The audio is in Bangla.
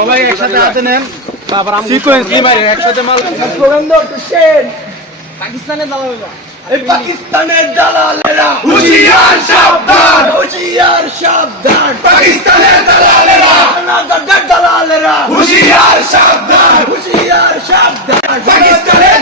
সবাই একসাথে হাতে নেন তারপর সিকোয়েন্সলি মারি একসাথে মাল স্লোগান দাও শেন পাকিস্তানের দালালেরা এই পাকিস্তানের দালালেরা হুঁশিয়ার সাবধান হুঁশিয়ার সাবধান পাকিস্তানের দালালেরা দালালেরা হুঁশিয়ার সাবধান হুঁশিয়ার সাবধান পাকিস্তানের